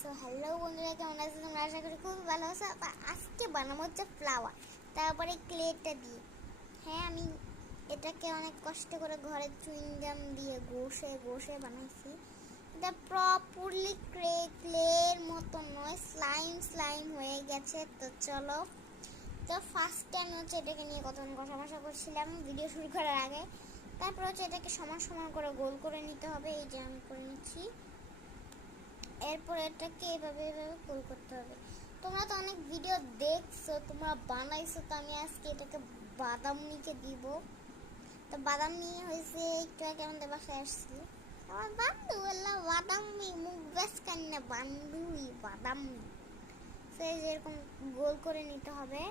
So hello বন্ধুরা, কেমন আছো তোমরা? আশা করি খুব ভালো আছো। আজকে বানাবো হচ্ছে ফ্লাওয়ার, তারপরে ক্লেটা দিয়ে। হ্যাঁ, আমি এটাকে অনেক কষ্ট করে ঘরে চুইংগাম দিয়ে ঘষে ঘষে বানাইছি। এটা প্রপারলি ক্লের মতো নয়, স্লাইম স্লাইম হয়ে গেছে। তো চলো, তো ফার্স্ট টাইম হচ্ছে এটাকে নিয়ে কতক্ষণ ঘষা করছিলাম ভিডিও শুরু করার আগে। তারপর হচ্ছে এটাকে সমান সমান করে গোল করে নিতে হবে। এই যে আমি করে নিচ্ছি। এরপর এটাকে এভাবে গোল করতে হবে। তোমরা তো অনেক ভিডিও দেখছো, তোমরা বানাইছো। তো আমি আজকে এটাকে বাদাম নিচে দিব। তো বাদাম নিয়ে হয়েছে একটু আগে আমাদের বাসায় আসছি আমার বান্ধু বললাম বাদাম মুখ বেশ কান্না বান্ধুই বাদাম। সে যেরকম গোল করে নিতে হবে।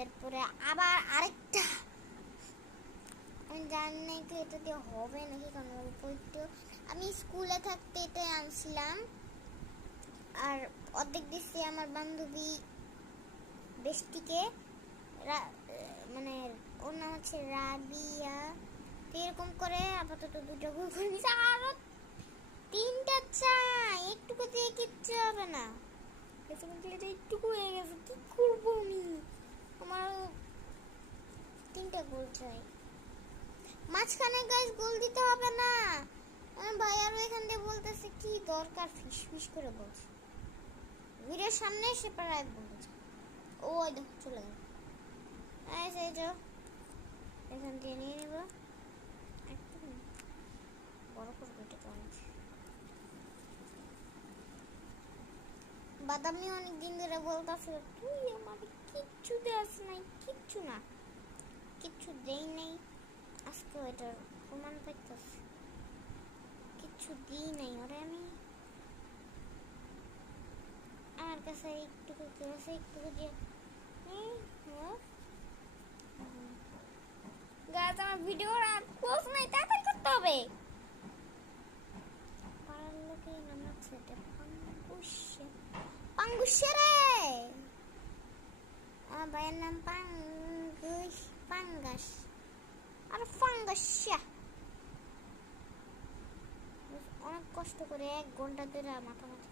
এরপরে আবার আরেকটা, আমি জানি না কি এটা দিয়ে হবে নাকি, কারণ অল্প একটু আমি স্কুলে থাকতে এটা আনছিলাম আর অর্ধেক দিচ্ছি আমার বান্ধবী বেষ্টিকে, মানে ওর নাম হচ্ছে রাবিয়া। তো এরকম করে আপাতত দুটো গোল করে নিচ্ছে, আরো তিনটা চাই। একটুকু দিয়ে কিচ্ছু হবে না, একটুকু হয়ে গেছে, কি করবো আমি? আমার তিনটা গোল চাই। মাঝখানে গাইস গোল দিতে হবে না। ভাই আরো এখান দিয়ে বলতেছে কি দরকার, ফিস ফিস করে বলছে। ভিডিওর সামনে এসে প্রায় বলছে, ওই দেখো চলে গেল। এই যে এখান দিয়ে নিয়ে নেব, একদম বড় করে এটা চামচ। বাদামি অনেকদিন ধরে বলতেছিল তুই আমাকে কিচ্ছু দেস নাই, কিচ্ছু না, কিচ্ছু দেই নাই। আজকে এটার প্রমাণ পাইতেছে, কিচ্ছু দিই নাই ওরে আমি। আমার কাছে একটুকু দিয়ে গাছ আমার ভিডিও আর ক্লোজ নাই, তাড়াতাড়ি করতে হবে। পাড়ার লোকে নামাচ্ছে এটা পাঙ্গুসে রে। আমার ভাইয়ের নাম পাঙ্গাস আর ফাঙ্গাসা। অনেক কষ্ট করে 1 ঘন্টা ধরে মাথামাতি।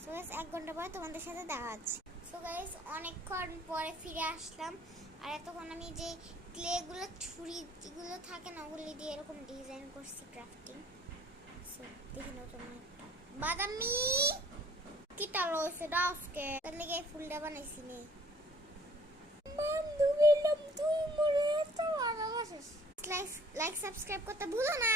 সো গাইস 1 ঘন্টা পরে তোমাদের সাথে দেখা হচ্ছে। সো গাইস অনেকক্ষণ পরে ফিরে আসলাম। আর এতক্ষণ আমি যে ক্লেগুলো ছুরিগুলো থাকে না, ওগুলি দিয়ে এরকম ডিজাইন করছি, ক্রাফটিং। সো দেখে নাও তোমরা। বাদামি কিটা রয়েছে আজকে, তার লেগে ফুলটা বানাইছি নে। বান্ধবী তুই মরে এত ভালোবাসিস। লাইক সাবস্ক্রাইব করতে ভুলো না।